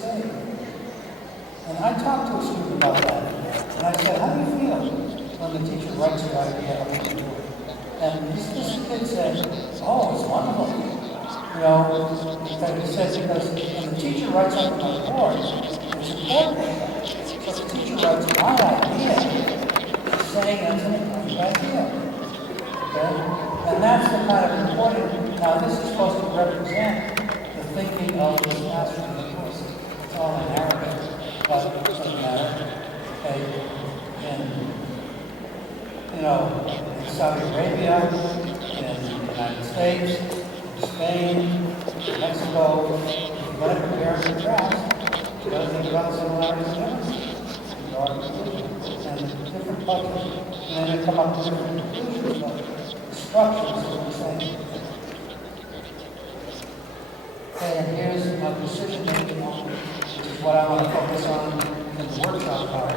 saved. And I talked to a student about that, and I said, how do you feel when the teacher writes your idea of what to do? And this kid said, oh, it's wonderful. You know, he says, because when the teacher writes something on the board, it's important. So the teacher writes my idea, he's saying that's an important idea. Okay? And that's the kind of important, now this is supposed to represent the thinking of the classroom, of course. It's all in Arabic, but it doesn't matter. Okay? And, you know, in Saudi Arabia, in the United States, in Spain, in Mexico, if you're going to compare and contrast, you got to think about the similarities and differences. And different cultures, and then they come up with different conclusions, but the structures are the same. Okay, and here's my decision making, which is what I want to focus on in the workshop part.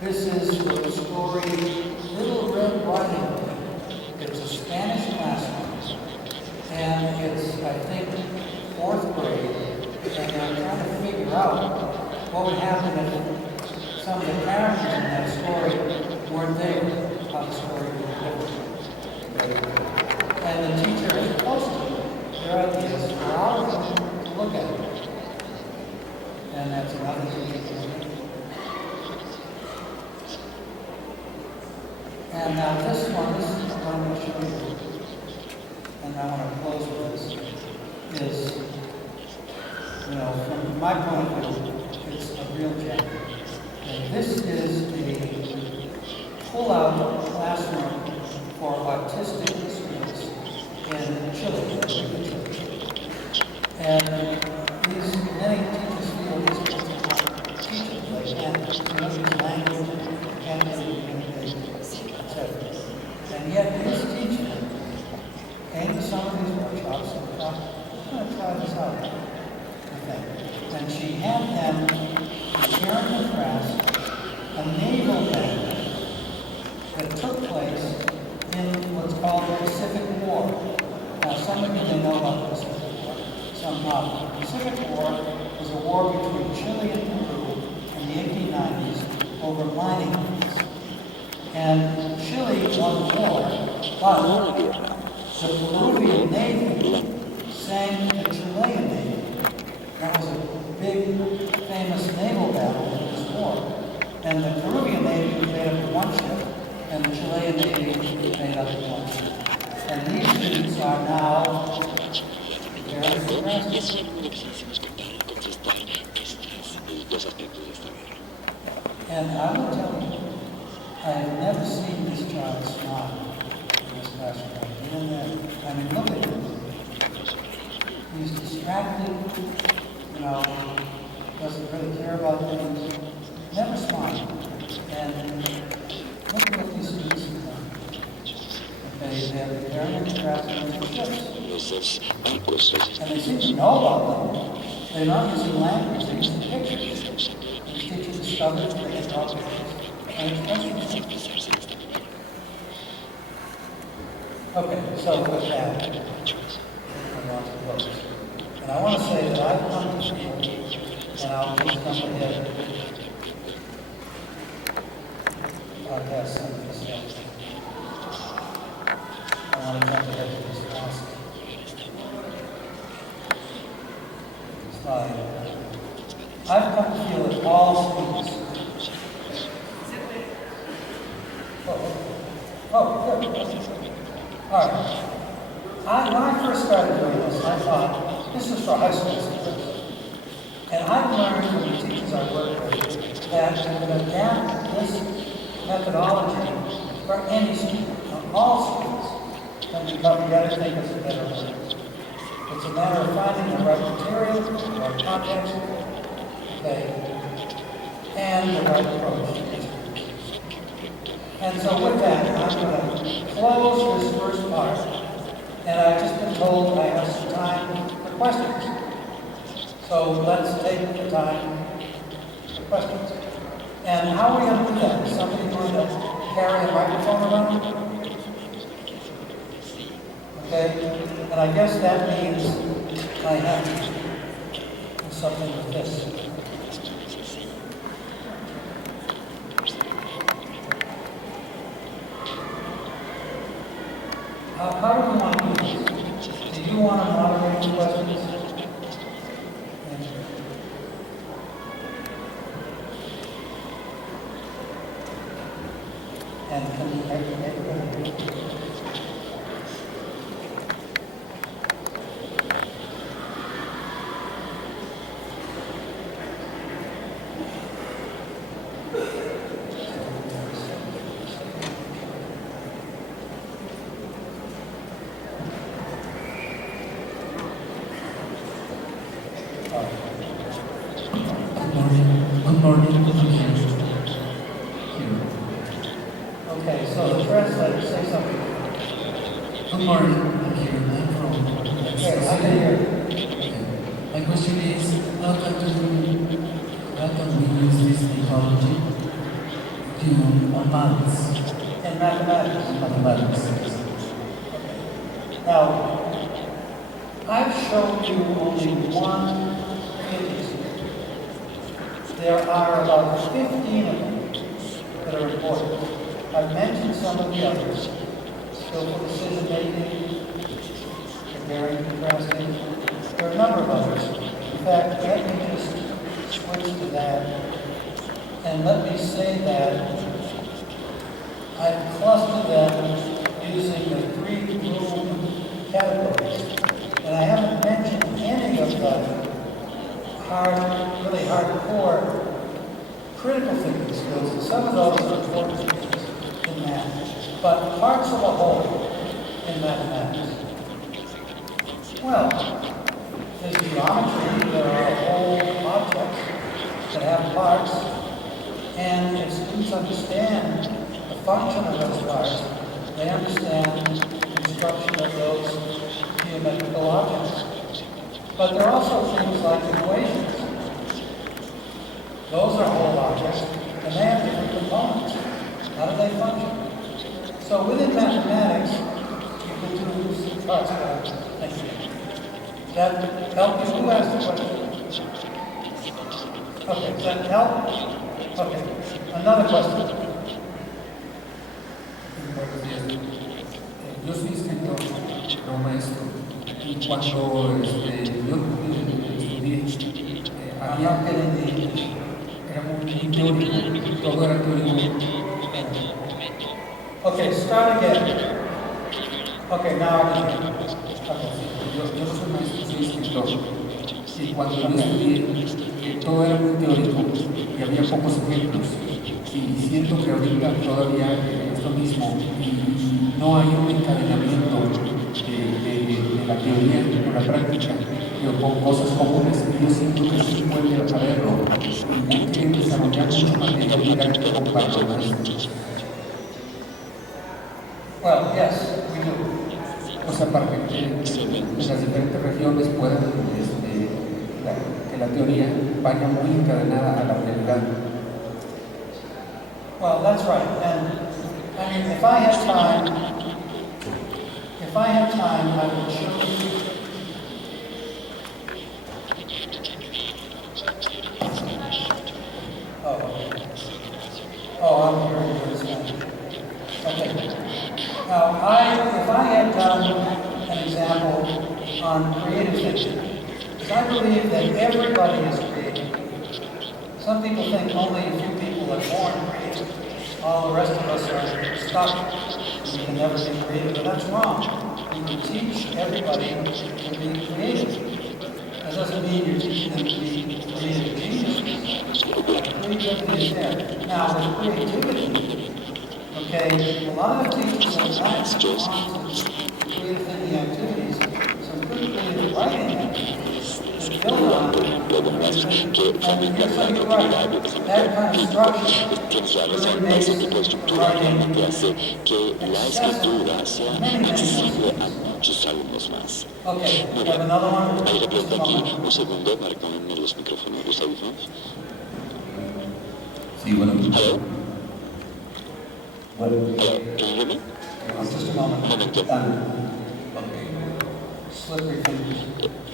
This is the story Little Red Riding Hood. It's a Spanish classroom, and it's, I think, 4th grade. And I'm trying to figure out what would happen if some of the characters in that story weren't there, how the story would be different. And the teacher is posting their ideas for our to look at it. And that's another teacher. And now this is what I'm going to show you. And I want to close with this, is, you know, from my point of view, it's a real gem. And this is a pull-out classroom for autistic students in Chile. And these many teachers feel these kids are not teachers. They can't use language, can't communicate, etc. And yet this teacher came to some of these workshops and thought, I'm going to try this out. And she had them share in the class a naval battle that took place in what's called the Pacific War. Now, some of you may know about the Pacific War, some not. The Pacific War was a war between Chile and Peru in the 1890s over mining leases. And Chile won the war, but the Peruvian Navy sank the Chilean Navy. That was a big, famous naval battle in this war. And the Peruvian Navy was made up of one ship, and the Chilean Navy was made up of one ship. And these students are now very impressed. And I will tell you, I have never seen this child smile in this classroom. I've been in there. I mean, look at him. He's distracted. You know, doesn't really care about things, never smile. And look at what these students have done. Okay, they have very interesting relationships. And they seem to know about them. They're not using language, they're using pictures. These teachers discovered they can draw pictures and express themselves. Okay, so with that, I want to close. And I want to say that I've come to school, and I'll just jump ahead. I'll have some of this stuff. I want to jump ahead to this last slide. I've come to feel that all students. Oh, good. All right. When I first started doing this, I thought, this is for high school students. And I've learned from the teachers I work with that you can adapt this methodology for any student, all students, can become better thinkers and better learners. It's a matter of finding the right material, the right context, okay, and the right approach to each student. And so with that, I'm going to close this first part. And I've just been told I have some time for questions. So let's take the time for questions. And how are we going to do that? Is somebody going to carry a microphone around? Okay? And And I guess that means I have to do something with this. How do we want to do this? Do you want to moderate the questions? And can you everybody? Good morning. Okay, so the translator, say something. Good morning. I'm here. I'm from. Okay, I can hear you. My question is, how can we use this technology to maths? In mathematics. Mathematics. Now, I've shown you only one indice. There are about 15 of them that are important. I've mentioned some of the others. Skillful decision making, comparing, contrasting. There are a number of others. In fact, let me just switch to that. And let me say that I've clustered them using the 3 room categories. And I haven't mentioned any of the really hardcore critical thinking skills. And some of those are important things in math. But parts of a whole in mathematics. Well, there's geometry. There are whole objects that have parts. And if students understand the function of those parts, they understand the construction of those geometrical objects. But there are also things like equations. Those are whole objects, and they have different components. How do they function? So within mathematics, you can do some parts of that. Thank you. Does that help you? Who asked the question? Okay, does that help? Okay. Another question. Yo soy escritor, no maestro, y cuando yo estudié, era muy teórico, todo era teórico. Okay, start again. Okay, now I can hear. Okay. Yo no soy maestro, soy escritor, y cuando yo estudié, todo era muy teórico y había pocos ejemplos. Y siento que ahorita todavía es lo mismo y no hay un encadenamiento de la teoría con la práctica con cosas comunes. Y yo siento que sí puede haberlo y hay que desarrollar mucho material didáctico para los maestros. Well, yes, we do. O sea, para que en las diferentes regiones puedan que la teoría vaya muy encadenada a la realidad. Well, that's right. And I mean, if I have time, I will show you. I'm hearing you this. Okay. Now, if I had done an example on creative thinking, because I believe that everybody is creative. Some people think only a few people are born creative. All the rest of us are stuck. We can never be creative, but that's wrong. You can teach everybody to be creative. That doesn't mean you're teaching them to be creative geniuses. Creativity is there. Now, with creativity, okay, a lot of teachers are not on to creative thinking activities, some good creative writing activities that build on and you're right, that kind of structure really makes the writing accessible many muchos alumnos más. Okay, we have another one. Hay una pregunta aquí, un segundo, márcame los micrófonos, los audífonos. Sí, bueno. Hello? Bueno, Hello, can you hear me? Just a moment. Un momento. okay. slippery fingers.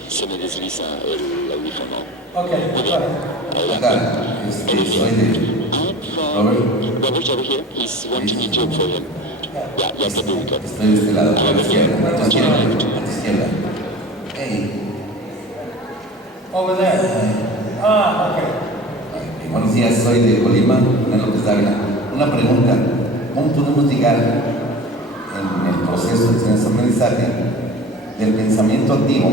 Se me desliza el audífono. Okay, go ahead. Acá, soy de Robert. Robert over here. He's wanting you to look for him. Ya te publicó. Estoy de este lado, a la izquierda, a tu izquierda, a tu izquierda. Hey. Over there. Okay. Buenos días, soy de Colima, Juan López Dávila. Una pregunta, ¿cómo podemos llegar en el proceso de enseñanza-aprendizaje del pensamiento activo,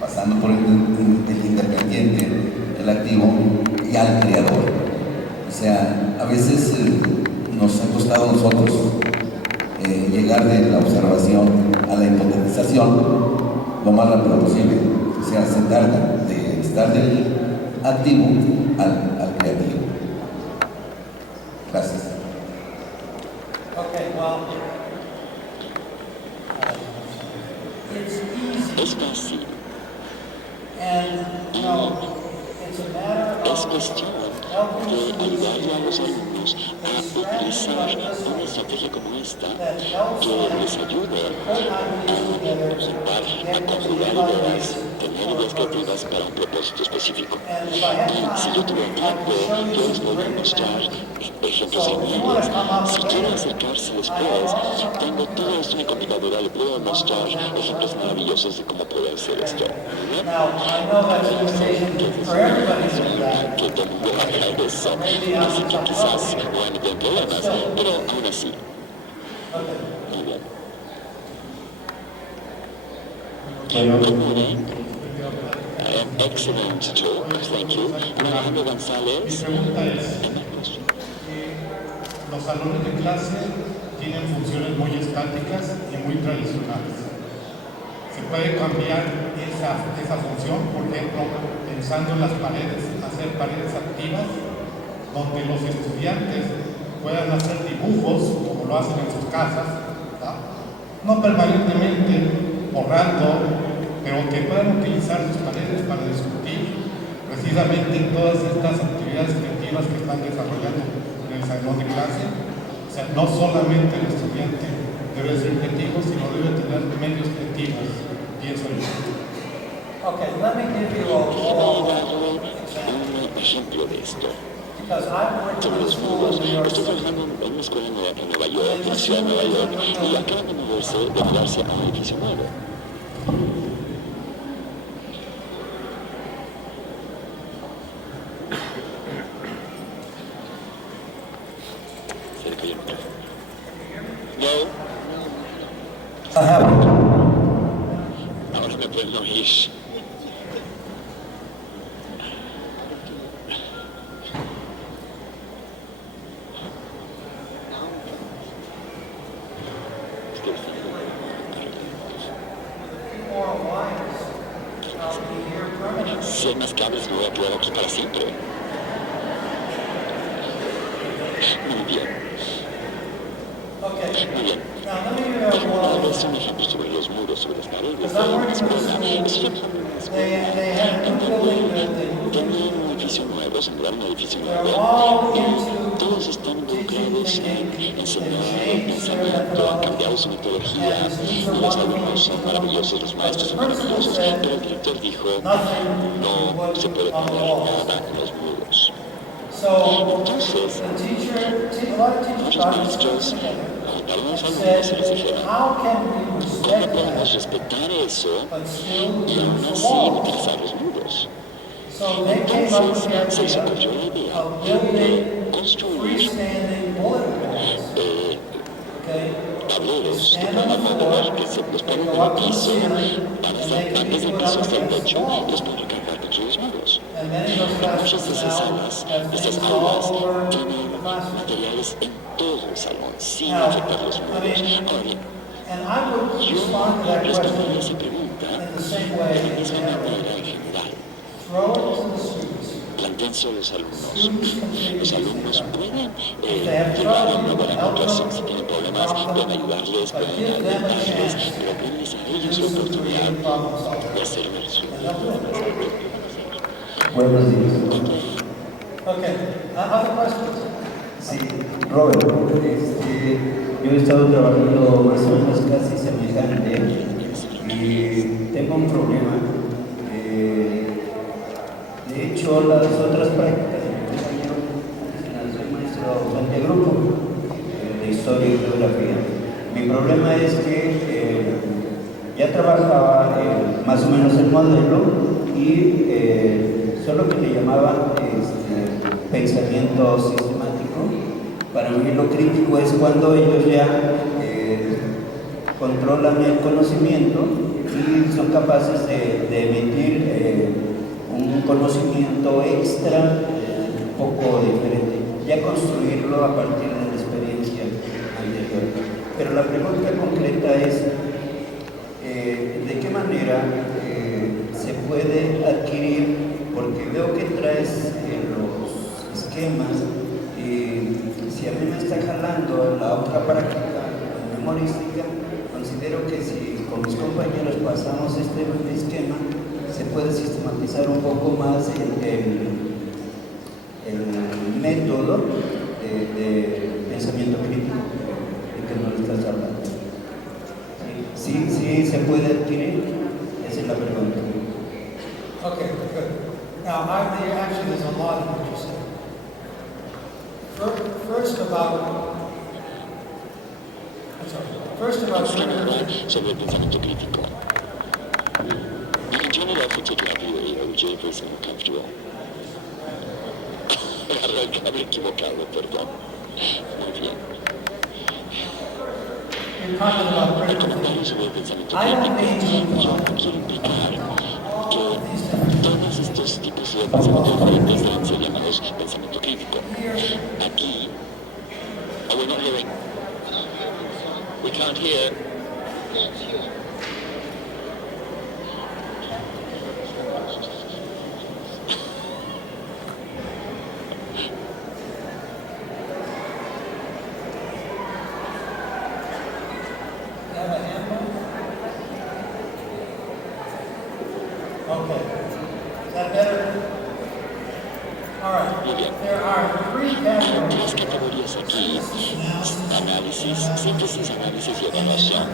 pasando por el independiente, el activo, y al creador? O sea, a veces nos ha costado a nosotros llegar de la observación a la hipotetización lo más rápido posible. O sea, se tarda de estar del activo al creativo. Gracias. Okay, well, it's easy. Es fácil. And, it's a matter Es of cuestión helping de students ayudarle a los alumnos a utilizar una estrategia como esta que les ayude a conjugar ideas, tener ideas creativas para un propósito específico. Y si yo tuviera tiempo, yo les podría mostrar ejemplos geniales. Si quieren acercarse después, tengo todo esto en mi computadora, le puedo mostrar ejemplos maravillosos de cómo poder hacer esto. Now, I know that's an invitation for everybody to do that. Que todo el mundo haga de eso, así que quizás no hay ningún problema, pero aún así. Okay. Muy bien. Bueno, Good morning. Excellent talk, thank you. Alejandro mi González. pregunta es, los salones de clase tienen funciones muy estáticas y muy tradicionales. Se puede cambiar esa función, por ejemplo, pensando en las paredes, hacer paredes activas, donde los estudiantes puedan hacer dibujos, como lo hacen en sus casas, ¿verdad? No permanentemente borrando, pero que puedan utilizar sus paredes para discutir precisamente todas estas actividades creativas que están desarrollando en el salón de clase. O sea, no solamente el estudiante debe ser creativo, sino debe tener medios creativos, pienso yo. Okay, let me give you Voy a a darle un ejemplo de esto. because I've worked Sobre in a los school muros, in New York estoy City. trabajando en una escuela en Nueva York, en la ciudad de Nueva York, y acaban de mudarse a un edificio nuevo. Se le cayó el micrófono. No, I haven't. ahora me pueden oír. More wires. I'll be here permanently. Si hay más cables, me voy a quedar aquí para siempre. Muy bien, Okay. muy bien. Now let me give you a Déjame wall. darles un ejemplo sobre los muros, sobre las paredes de Because I'm la working with a escuela. school. Estoy trabajando en una escuela. They have a new building that they moved Tenían into. un edificio nuevo, se mudaron a un edificio They're nuevo. all Y into todos están teaching, involucrados en thinking, enseñar, they've changed their pensamiento, han methodology. cambiado su metodología. And the students Y are los wonderful. alumnos son maravillosos, los maestros son maravillosos. Pero el director dijo, Nothing no se puede on the poner walls. nada en los muros. So Entonces, the teacher, a lot of teachers muchos got maestros together juntaron a los and alumnos y les said, dijeron, how can we ¿cómo respect podemos that respetar eso but still y aún use the así walls? utilizar los muros? So they came up with the Entonces se les idea ocurrió la idea of building de construir freestanding bullet walls. Okay? tableros que Stand on pueden the mover, floor, que se los they ponen go en el up to the piso, ceiling, van a and estar they can antes be del put piso up hasta el against the techo y wall. los pueden recargar contra los muros. And many of those Muchas classes de esas now salas, have de estas things aulas, all over tienen the classroom. materiales en todo el salón, sin Now, afectar los I muros. mean, Ahora bien, and I would yo respond to that respondería a esa question pregunta in the same de way la in misma general. manera en general. Throw it to the students. Plantéense a los alumnos. Students can figure Los these alumnos things out. pueden If they have llegar a trouble, una buena help comunicación. them, Si tienen problemas, prompt pueden them, ayudarles, but pueden give them a orientarles, chance pero denles a to ellos do la some oportunidad creative problem solving. de hacer una And they'll do it. Buenos días. Okay, other questions? Sí, Robert, yo he estado trabajando más o menos casi semejante y y tengo un problema. De hecho, las otras prácticas de mi compañero, soy maestro de grupo de historia y geografía. Mi problema es que ya trabajaba más o menos el modelo y solo que le llamaban pensamiento sistemático. Para mí lo crítico es cuando ellos ya controlan el conocimiento y son capaces de emitir un conocimiento extra, un poco diferente, ya construirlo a partir de la experiencia anterior. Pero la pregunta concreta es, ¿de qué manera se puede adquirir? Porque veo que traes los esquemas y si a mí me está jalando la otra práctica memorística, considero que si con mis compañeros pasamos este esquema, se puede sistematizar un poco más el método de pensamiento crítico de que nos estás hablando. Sí, se puede adquirir, esa es la pregunta. Okay, good. Now, actually, there's a lot in what you said. First about Quiero hablar sobre el pensamiento crítico. You can turn it off and take it out of your ear, which is very uncomfortable. Habré equivocado, perdón. Muy bien. You're talking about El critical comentario thinking. sobre el pensamiento I don't crítico, mean yo to quiero implicar que these different todos estos tipos de pensamiento diferentes deben ser llamados pensamiento crítico. Aquí, oh, we're not hearing. We can't hear. have a handbook? Okay. Is that better? All right. Muy bien. There are three Las categories. categorías aquí, análisis, síntesis, análisis y evaluación,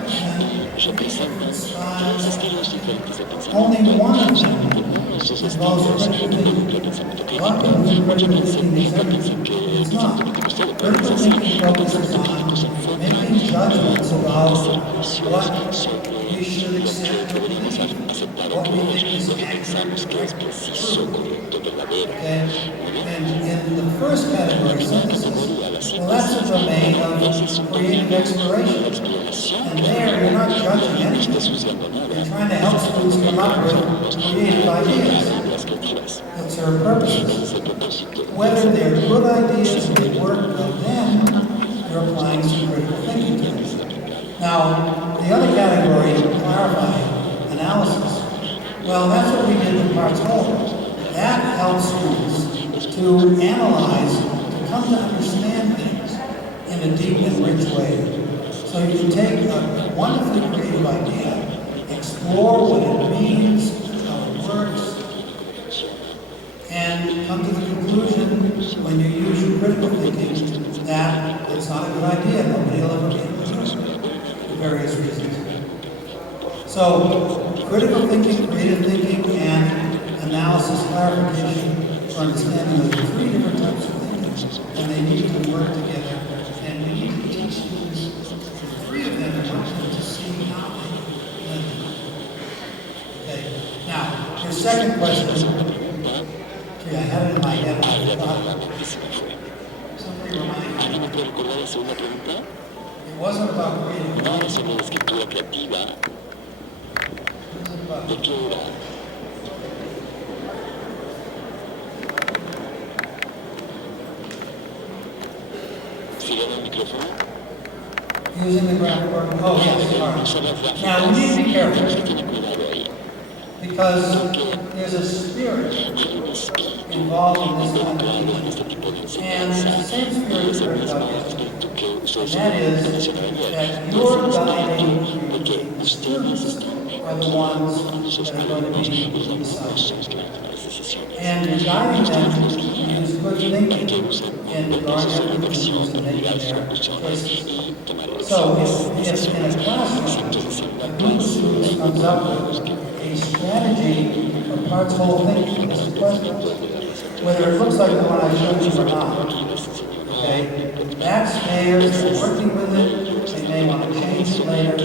representan tres estilos diferentes de pensamiento. Only one of Solamente them uno de esos involves estilos critical involucra thinking. pensamiento A lot of crítico. people think Mucha critical gente thinking is piensa everything. que el It's pensamiento not. crítico es todo, pero no es Critical así. thinking El focuses pensamiento crítico se on enfoca making judgments about hacer juicios what sobre we should lo accept que or deberíamos believe, aceptar o what we creer, think is lo que accurate, pensamos que es correct, preciso, true. correcto, verdadero. Okay? Muy bien. And in the first category, Primera synthesis, categoría, la well, that's a síntesis. domain Ese of es un creative dominio de exploration. exploración And there, you're not judging no estás anything. juzgando nada. You're trying to help students come up with creative ideas. Ideas creativas. That's their purposes. Ese es el propósito. Whether they're good ideas and they work, well, then you're applying some critical thinking to it. Now, the other category, clarifying, analysis. Well, that's what we did with parts whole. That helps students to analyze, to come to understand things in a deep and rich way. So you can take a wonderfully creative idea, explore what it means, how it works, and come to the conclusion when you use your critical thinking that it's not a good idea, nobody will ever be able to do it for various reasons. So, critical thinking, creative thinking, and analysis, clarification for understanding of the three different types of thinking, and they need to work together, and we need to teach students the three of them and help them to see how they can blend them. Okay, now, your second question. Gee, I had it in my head, but I forgot. Somebody remind me. ¿Alguien me puede recordar la segunda pregunta? It wasn't about creative No era writing. sobre la escritura creativa. It was about ¿De qué era? ¿Sigue el micrófono? using the graph word. Oh, yes, all right. Usar las gráficas. Now, we need to be careful Se tiene cuidado ahí. because there's a spirit Hay un espíritu involved in this kind of involucrado en teaching. este tipo de And enseñanza. the same Y spirit es el we're mismo talking about. espíritu que usó And su that is mencionaba ayer. that you're guiding Porque the ustedes students están are the ones sus that are going to alumnos, be los alumnos deciding. son los que van a tomar las decisiones. And you're guiding them to use good Para que thinking usen in el regard proceso de to everything reflexión, and making mirar sus their conclusiones choices. y tomar las So if in a classroom, a group of students comes up with a strategy for parts whole thinking, this is a question, whether it looks like the one I showed you or not, okay? That's theirs, they're working with it, they may want to change it later,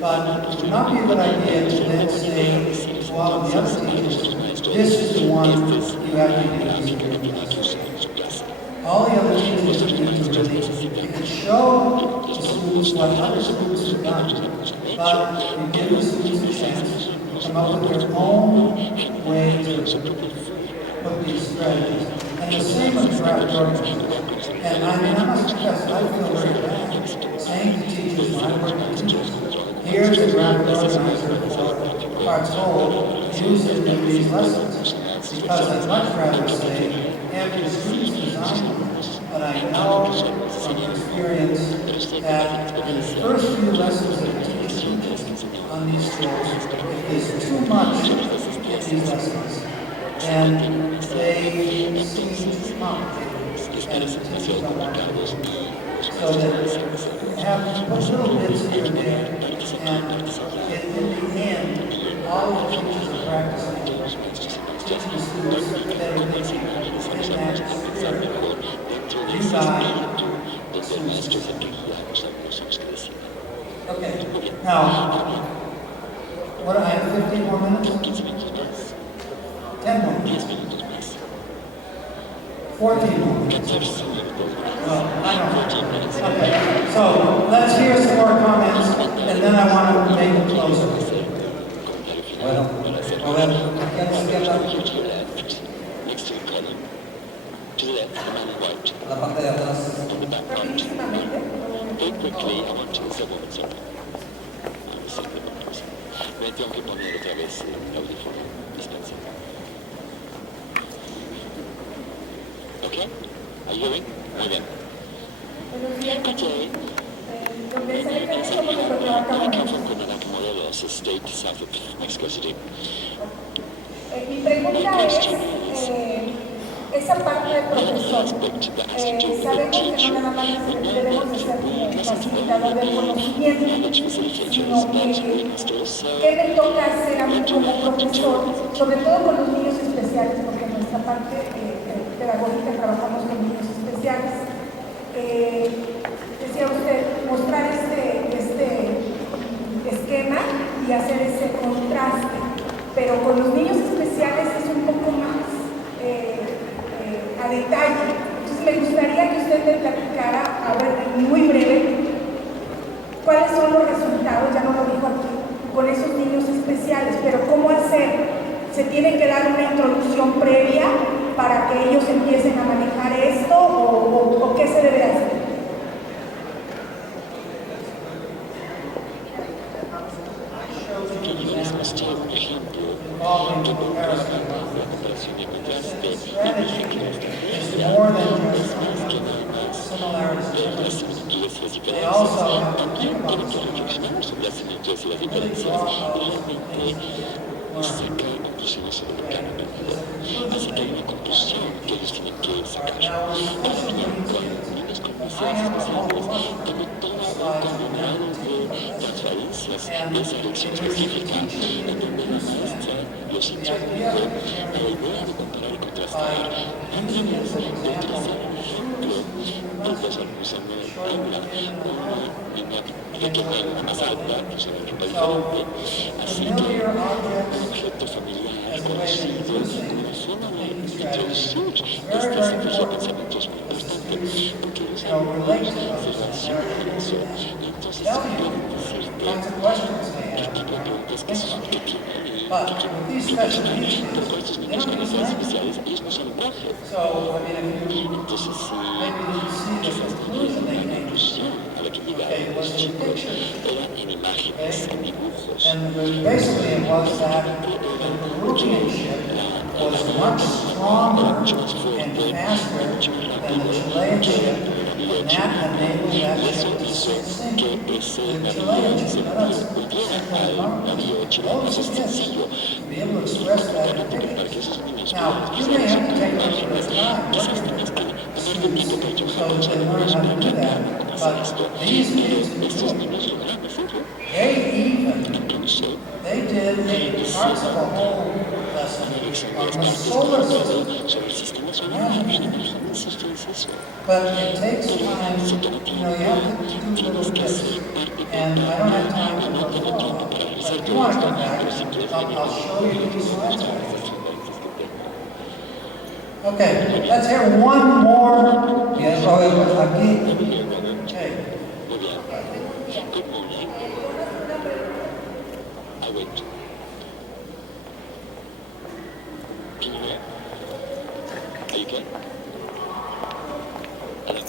but it would not be a good idea to then say to all of the other teachers, this is the one you have to use in your class. All the other teachers need to really, you can show the students what other students have done, but you give the students a chance to come up with their own way to put these strategies. And the same with draft organizers. And I mean, I must confess, I feel very bad saying to teachers when I work with teachers, here's a draft organizer for parts whole, use it in these lessons. Because I'd much rather say, have your students design them. But I know from experience that in the first few lessons that the teacher teaches on these schools, if there's too much in these lessons, then they seem too complicated, and the teachers don't want to do it. So that have put little bits here and there, and in the end, all of the teachers are practicing teaching the students better thinking in that spirit. You guide the students. Okay, now, what I have 15 more minutes? 10 more minutes? 14 more minutes? Well, I don't know. Okay, so let's hear some more comments, and then I want to make it closer. Well, let's get up. Next to the column. To the left, the man in white. La parte de atrás. Very quickly, I want to say one second. Me tengo que poner otra vez el audífono. Dispensa. Okay? Are you hearing? Muy bien. Okay. I come from Cuernavaca, Morelos, a state south of Mexico City. Mi pregunta es, esa parte del profesor, sabemos que no nada más debemos de ser como facilitador del conocimiento, sino ¿qué me toca hacer a mí como profesor, sobre todo con los niños especiales, porque en nuestra parte pedagógica trabajamos con niños especiales? Decía usted, mostrar este esquema y hacer ese contraste, pero con los niños especiales es un poco más a detalle. Entonces me gustaría que usted me platicara, a ver, muy breve, cuáles son los resultados, ya no lo dijo aquí, con esos niños especiales, pero cómo hacer, se tiene que dar una introducción previa para que ellos empiecen a manejar esto o qué se debe hacer. More than just similarities and differences. They also have to think about the similarities. Really draw out those things Así que hay una conclusión que ellos tienen que sacar. I have a whole bunch Tengo todo of un slides conglomerado de transparencias de esa lección específica en donde la maestra los introdujo a la idea de comparar y contrastar. Todos usando una pequeña más alta, pues en el diferente, así que un objeto familiar conocido, una forma de introducir esta estrategia de pensamiento es muy importante, porque los alumnos se relacionan con eso. Entonces, pueden decirte el tipo de preguntas que son que tienen y que quieren. Pero con estos niños con necesidades especiales, ellos no saben cuál. Entonces, si la conclusión a la que llegaron los chicos era en imágenes, en dibujos. And basically it was that the Peruvian was much stronger and faster than the Chilean ship, and that enabled that ship to sink the Chilean ship. Let us to be able to express that in pictures. Now, you may have to take a little bit of time working with students so that they learn how to do that. But these kids who Estos took, niños lograron hacerlo. they did a parts of a whole lesson on the solar system. Sobre el sistema solar. Imagine. Imagínense ustedes eso. But it takes time, you have to do little bits. And I don't have time to go through all of it. But if you want to come back, I'll show you these slides. Okay, let's hear one more. Yes, aquí. Okay. Muy bien. Good morning. I wait. Can you hear? Are you okay? Hello?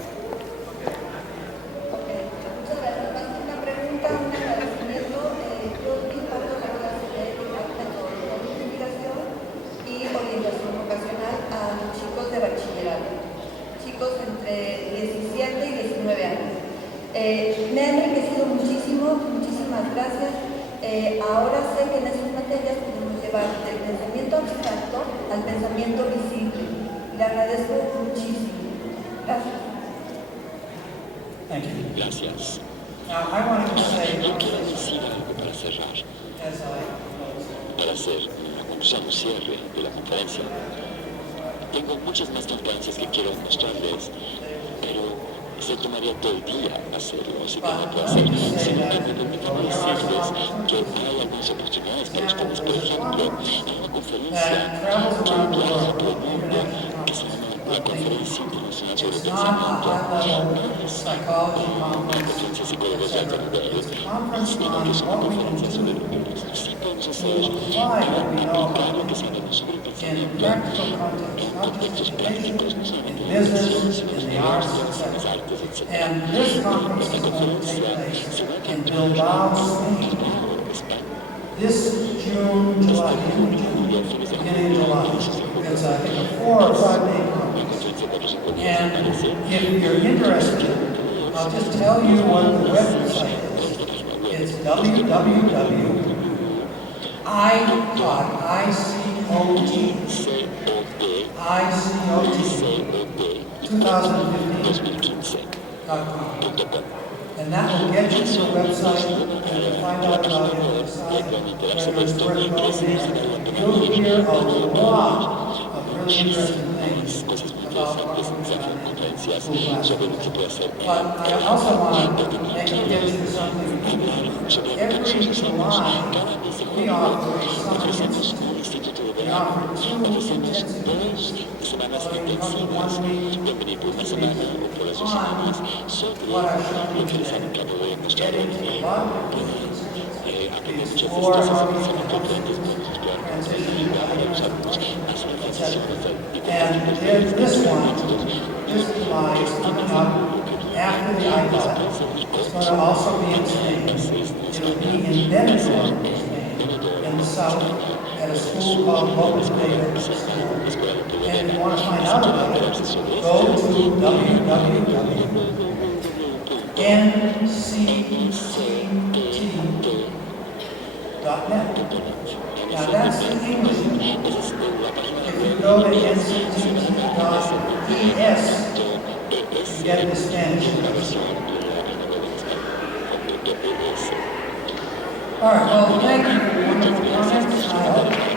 Muchas gracias. Más que una pregunta, un agradecimiento. Yo imparto la clase de investigación y orientación vocacional a chicos de bachillerato, chicos entre 17 y 19 años. Me ha enriquecido muchísimo, muchísimas gracias. Ahora sé que en esas materias podemos llevar del pensamiento abstracto al pensamiento visible. Le agradezco muchísimo. Gracias. Thank you. Gracias. Now, I wanted to say, Yo quiero decir algo para cerrar, as I close, para hacer ya un cierre de la conferencia. Tengo muchas más conferencias que quiero mostrarles, pero se tomaría todo el día hacerlo, así que no puedo hacer. Sino que me permiten decirles que hay algunas oportunidades para ustedes. Por ejemplo, hay una conferencia que viaja a todo el mundo que se llama la Conferencia Internacional sobre it's el not a Pensamiento. high-level psychology conference, Conferencia psicológica etc. de nivel, It's a conference sino on que es una what we conferencia can sobre do lo que sí podemos to hacer apply what we know para lo about que sabemos sobre el in pensamiento practical context, not just contextos education, prácticos, no in solamente en la business, educación, sino in en the las arts, ciencias, en las etc. artes, etc. And this conference Esta is going to take conferencia place se va a in encontrar Bilbao, en Spain, Bilbao, España, this June, July, end of June, beginning of July. It's, I think, a 4 or 5 day una conference. conferencia de 4 o 5 días, me And parece. if you're interested, I'll just tell you what the website is. It's www.icot2015.com. And that will get you to the website and find out about it, decide whether it's worth going in. You'll hear a lot of really interesting things about what we're doing in school classes. But I also want to make you get you something. Every July, we offer a summer institute. We offer 2 intensive weeks, whether you come 1 week, Pueden venir por una 2 semana weeks, o por las 2 semanas on sobre what I've shown lo you que les today. acabo de mostrar Get hoy. into a lot of things. Aprender muchas de Explore estas how you cosas, can aprendes cómo explorar transition to para other usarlos. Haz una transición And there's this one, this July is coming up after the iPod. It's going to also be in Spain. It'll be in Benidorm, Spain, in the south, at a school called Lopez Vega School. And if you want to find out about it, go to www.ncct.net. Now that's the English one. If you go to nctt.es, you get the Spanish version. All right, well, thank you for your wonderful comments. I hope